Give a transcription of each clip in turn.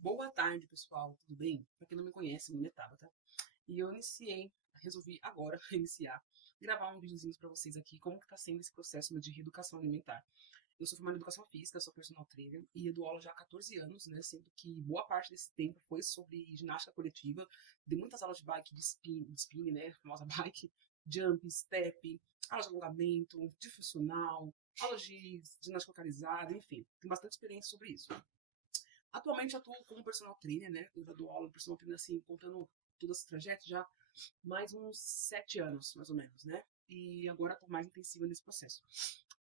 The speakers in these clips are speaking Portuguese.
Boa tarde, pessoal. Tudo bem? Pra quem não me conhece, meu nome é Tabata. E eu resolvi agora iniciar, gravar um videozinho pra vocês aqui, como que tá sendo esse processo meu de reeducação alimentar. Eu sou formada em educação física, sou personal trainer e eu dou aula já há 14 anos, né? Sendo que boa parte desse tempo foi sobre ginástica coletiva. Dei muitas aulas de bike, de spin, né? A famosa bike, jump, step, aulas de alongamento, de funcional, aulas de ginástica localizada, enfim. Tenho bastante experiência sobre isso. Atualmente atuo como personal trainer, né? Eu já dou aula de personal trainer, assim, contando todo esse trajeto, já mais uns 7 anos, mais ou menos, né? E agora estou mais intensiva nesse processo.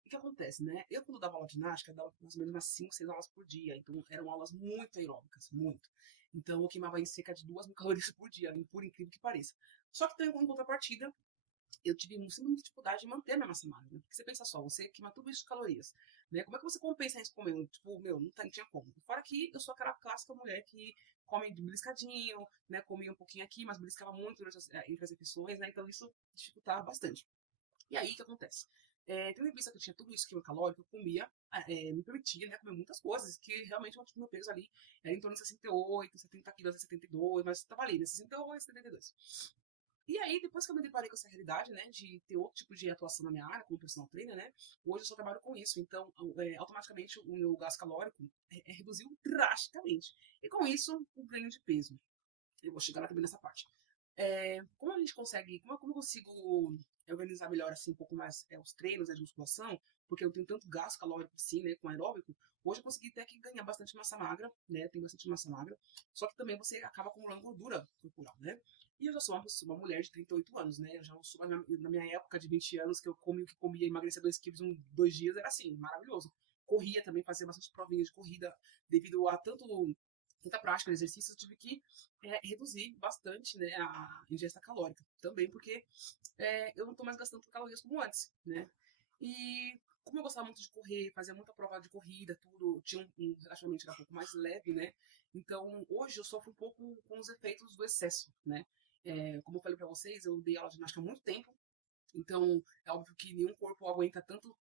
O que acontece, né? Eu, quando dava aula de ginástica, dava mais ou menos umas 5, 6 aulas por dia. Então, eram aulas muito aeróbicas, muito. Então, eu queimava em cerca de 2.000 calorias por dia, por incrível que pareça. Só que, em contrapartida, eu tive sempre muita dificuldade de manter a minha massa magra, né? Porque você pensa só, você queima tudo isso de calorias, né? Como é que você compensa isso comendo? Tipo, meu, não tinha como. Fora que eu sou aquela clássica mulher que come de beliscadinho, né? Comia um pouquinho aqui, mas beliscava muito entre as refeições, né? Então isso dificultava bastante. E aí, o que acontece? Tendo em vista que eu tinha tudo isso que eu calórico, eu comia, me permitia, né, comer muitas coisas, que realmente o meu peso ali era em torno de 68, 70 quilos, 72, mas estava ali, né, 68, 72. E aí, depois que eu me deparei com essa realidade, né, de ter outro tipo de atuação na minha área, como personal trainer, né, hoje eu só trabalho com isso. Então, automaticamente, o meu gasto calórico reduziu drasticamente. E com isso, o ganho de peso. Eu vou chegar lá também nessa parte. Como a gente consegue, como eu consigo organizar melhor, assim, um pouco mais os treinos, né, de musculação, porque eu tenho tanto gasto calórico, assim, né, com aeróbico, hoje eu consegui até que ganhar bastante massa magra, né, tem bastante massa magra, só que também você acaba acumulando gordura corporal, né. E eu já sou uma mulher de 38 anos, né, eu já não sou, na minha época de 20 anos, que eu comia o que comia, emagrecia 2 quilos em 2 dias, era assim, maravilhoso. Corria também, fazia bastante provinhas de corrida, devido a tanta prática de exercício, eu tive que reduzir bastante, né, a ingesta calórica. Também porque eu não estou mais gastando calorias como antes, né? E como eu gostava muito de correr, fazia muita prova de corrida, tudo, tinha um relaxamento um pouco mais leve, né? Então, hoje eu sofro um pouco com os efeitos do excesso, né? Como eu falei para vocês, eu dei aula de ginástica há muito tempo, então, é óbvio que nenhum corpo aguenta tanto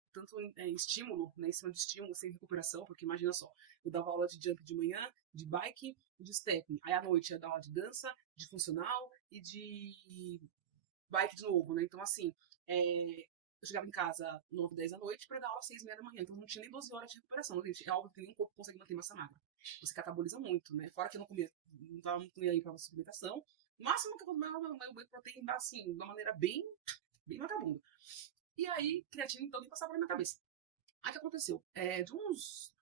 estímulo, né, em cima de estímulo, sem recuperação, porque imagina só, eu dava aula de jump de manhã, de bike e de step. Aí à noite ia dar aula de dança, de funcional e de bike de novo, né? Então, assim, eu chegava em casa 9, 10 da noite para dar aula às 6 e meia da manhã. Então, não tinha nem 12 horas de recuperação, gente. É óbvio que nenhum corpo consegue manter massa magra. Você cataboliza muito, né? Fora que eu não comia, não tava muito nem aí pra suplementação. O máximo que eu tomava meu whey protein, assim, de uma maneira bem vagabunda. E aí, creatina então nem passava na minha cabeça. Aí o que aconteceu? De uns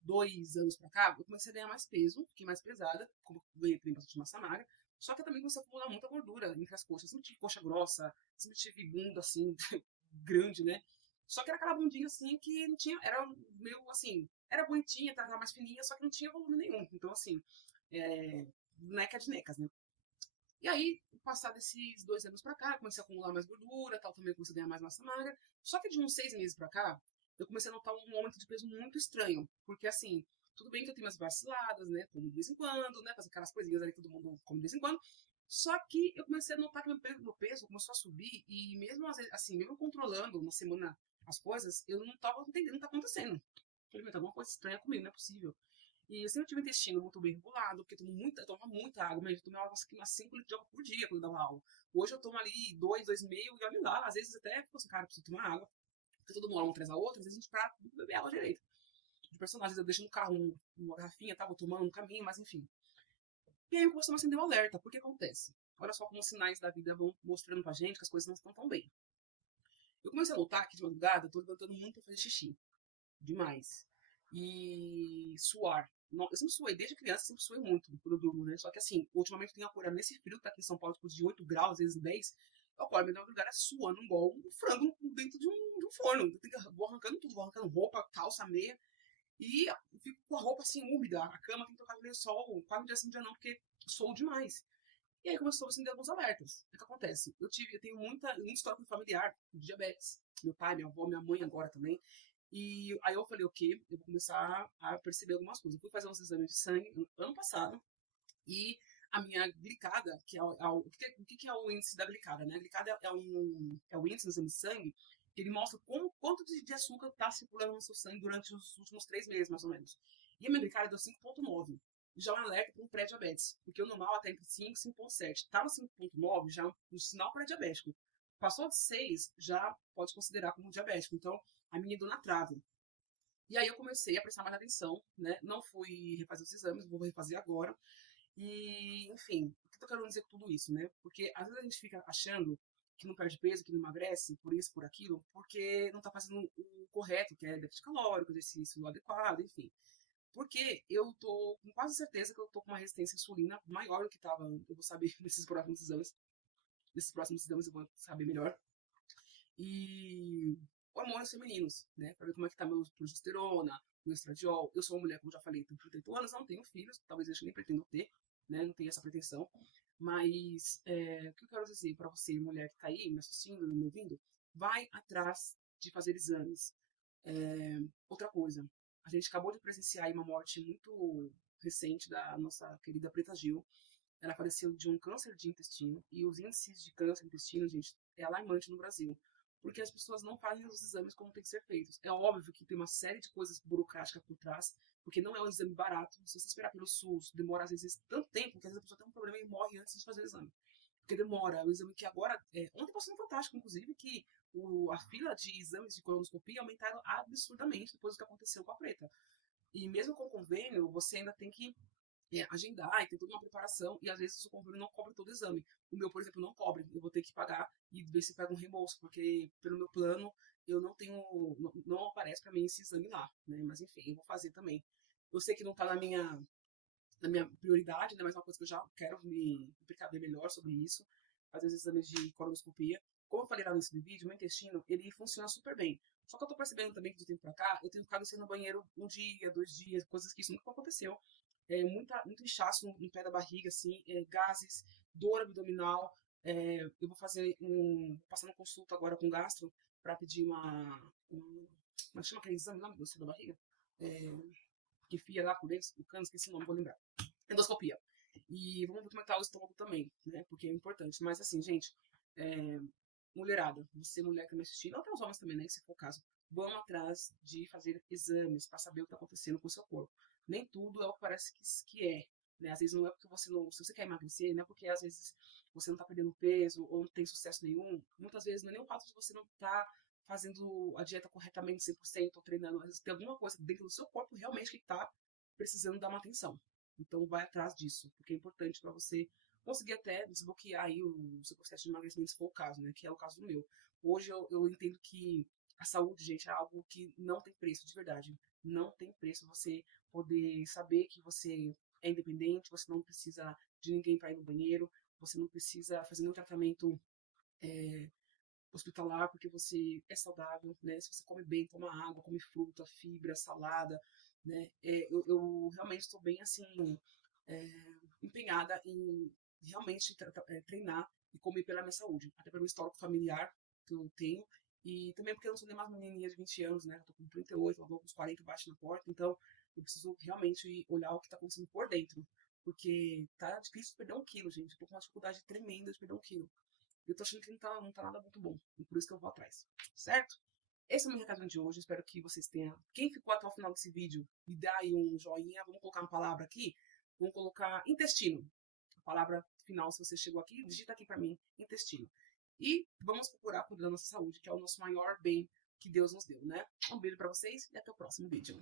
2 anos pra cá, eu comecei a ganhar mais peso, fiquei mais pesada, como eu ganhei também bastante massa magra, só que eu também comecei a acumular muita gordura entre as coxas. Eu sempre tive coxa grossa, sempre tive bunda assim, grande, né? Só que era aquela bundinha assim que não tinha, era meio assim, era bonitinha, tava mais fininha, só que não tinha volume nenhum. Então, assim, neca de necas, né? E aí, passado esses 2 anos pra cá, comecei a acumular mais gordura, tal, também comecei a ganhar mais massa magra. Só que de uns 6 meses pra cá, eu comecei a notar um aumento de peso muito estranho. Porque assim, tudo bem que eu tenho umas vaciladas, né? Como de vez em quando, né? Fazer aquelas coisinhas ali que todo mundo come de vez em quando. Só que eu comecei a notar que meu peso começou a subir e mesmo assim, mesmo controlando na semana as coisas, eu não tava entendendo o que tá acontecendo. Falei, meu, tá alguma coisa estranha comigo, não é possível. E eu sempre tive o intestino muito bem regulado, porque eu tomava muita água, mas eu tomava umas 5 litros de água por dia quando eu dava aula. Hoje eu tomo ali 2, 2,5 e olha lá, às vezes até fico assim, cara, eu preciso tomar água, porque todo mundo uma atrás da outra, às vezes a gente para beber água direito. De personagens, eu deixo no carro uma garrafinha, tá, vou tomando no caminho, mas enfim. E aí eu começo a acender um alerta, porque acontece? Olha só como os sinais da vida vão mostrando pra gente que as coisas não estão tão bem. Eu comecei a notar que de madrugada eu tô levantando muito pra fazer xixi. Demais. E suar. Eu sempre suei, desde criança, sempre suei muito quando eu durmo, né? Só que assim, ultimamente eu tenho acordado nesse frio que tá aqui em São Paulo, tipo, de 8 graus, às vezes 10. Eu acordo me dá lugar suando igual um frango dentro de um forno. Vou arrancando tudo, vou arrancando roupa, calça, meia. E eu fico com a roupa assim úmida. A cama tem que trocar de lençol, quase um dia sim, um dia não, porque sou demais. E aí começou a acender alguns alertas. O que acontece? Eu tenho muito histórico familiar de diabetes. Meu pai, minha avó, minha mãe agora também. E aí eu falei, ok, eu vou começar a perceber algumas coisas. Eu fui fazer uns exames de sangue ano passado e a minha glicada, o que é o índice da glicada, né? A glicada é o índice do exame de sangue que ele mostra quanto de açúcar está circulando no seu sangue durante os últimos 3 meses, mais ou menos. E a minha glicada deu 5,9. já é um alerta para um pré-diabetes, porque o normal está entre 5 e 5,7. Tá no 5,9, já é um sinal pré-diabético. Passou de 6, já pode considerar como diabético. Então, a menina deu na trave. E aí eu comecei a prestar mais atenção, né? Não fui refazer os exames, vou refazer agora. E, enfim, o que eu quero dizer com tudo isso, né? Porque às vezes a gente fica achando que não perde peso, que não emagrece, por isso, por aquilo, porque não tá fazendo o correto, que é déficit calórico, exercício adequado, enfim. Porque eu tô com quase certeza que eu tô com uma resistência à insulina maior do que tava. Eu vou saber nesses próximos exames. Nesses próximos exames eu vou saber melhor. E hormônios femininos, né? Pra ver como é que tá meu progesterona, meu estradiol. Eu sou uma mulher, como já falei, tenho 38 anos, não tenho filhos, talvez eu nem pretendo ter, né? Não tenho essa pretensão. Mas o que eu quero dizer para você, mulher que tá aí me assistindo, me ouvindo, vai atrás de fazer exames. Outra coisa, a gente acabou de presenciar aí uma morte muito recente da nossa querida Preta Gil. Ela faleceu de um câncer de intestino e os índices de câncer de intestino, gente, é alarmante no Brasil, porque as pessoas não fazem os exames como tem que ser feitos. É óbvio que tem uma série de coisas burocráticas por trás, porque não é um exame barato. Se você esperar pelo SUS, demora às vezes tanto tempo que às vezes a pessoa tem um problema e morre antes de fazer o exame. Porque demora. O exame que agora. Ontem passou no Fantástico, inclusive, que a fila de exames de colonoscopia aumentaram absurdamente depois do que aconteceu com a Preta. E mesmo com o convênio, você ainda tem que agendar e tem toda uma preparação, e às vezes o convênio não cobre todo o exame. O meu, por exemplo, não cobre, eu vou ter que pagar e ver se pega um reembolso, porque pelo meu plano eu não tenho, não aparece para mim esse exame lá, né? Mas enfim, eu vou fazer também. Eu sei que não tá na minha prioridade, né? Mas é uma coisa que eu já quero me precaver melhor sobre isso, fazer os exames de colonoscopia. Como eu falei lá no início do vídeo, meu intestino, ele funciona super bem. Só que eu tô percebendo também que de tempo pra cá, eu tenho ficado no banheiro um dia, 2 dias, coisas que isso nunca aconteceu. Muito inchaço no pé da barriga, assim, gases, dor abdominal. Eu vou passar uma consulta agora com gastro para pedir como é que chama aquele exame lá, meu Deus, da barriga? É, que fia lá por dentro, o cano, esqueci o nome, vou lembrar. Endoscopia. E vamos ver como é que tá o estômago também, né? Porque é importante. Mas assim, gente, é, mulherada, você mulher que tá me assistindo, até os homens também, né? Se for o caso, vão atrás de fazer exames para saber o que está acontecendo com o seu corpo. Nem tudo é o que parece que é. Né? Às vezes não é porque você não. Se você quer emagrecer, não é porque às vezes você não está perdendo peso ou não tem sucesso nenhum. Muitas vezes não é nem o fato de você não estar fazendo a dieta corretamente 100% ou treinando. Às vezes tem alguma coisa dentro do seu corpo realmente que está precisando dar uma atenção. Então vai atrás disso, porque é importante para você conseguir até desbloquear aí o seu processo de emagrecimento, se for o caso, né? Que é o caso do meu. Hoje eu entendo que a saúde, gente, é algo que não tem preço, de verdade. Não tem preço você poder saber que você é independente, você não precisa de ninguém para ir no banheiro, você não precisa fazer nenhum tratamento hospitalar porque você é saudável, né? Se você come bem, toma água, come fruta, fibra, salada, né? Eu realmente estou bem, assim, empenhada em realmente treinar e comer pela minha saúde. Até pelo histórico familiar que eu tenho. E também porque eu não sou nem mais menininha de 20 anos, né? Eu tô com 38, eu vou com os 40 baixo na porta. Então, eu preciso realmente olhar o que tá acontecendo por dentro. Porque tá difícil perder 1 quilo, gente. Eu tô com uma dificuldade tremenda de perder 1 quilo. Eu tô achando que não tá nada muito bom. E por isso que eu vou atrás. Certo? Esse é o meu recado de hoje. Espero que vocês tenham. Quem ficou até o final desse vídeo, me dá aí um joinha. Vamos colocar uma palavra aqui. Vamos colocar intestino. A palavra final, se você chegou aqui, digita aqui para mim, intestino. E vamos procurar cuidar da nossa saúde, que é o nosso maior bem que Deus nos deu, né? Um beijo para vocês e até o próximo vídeo.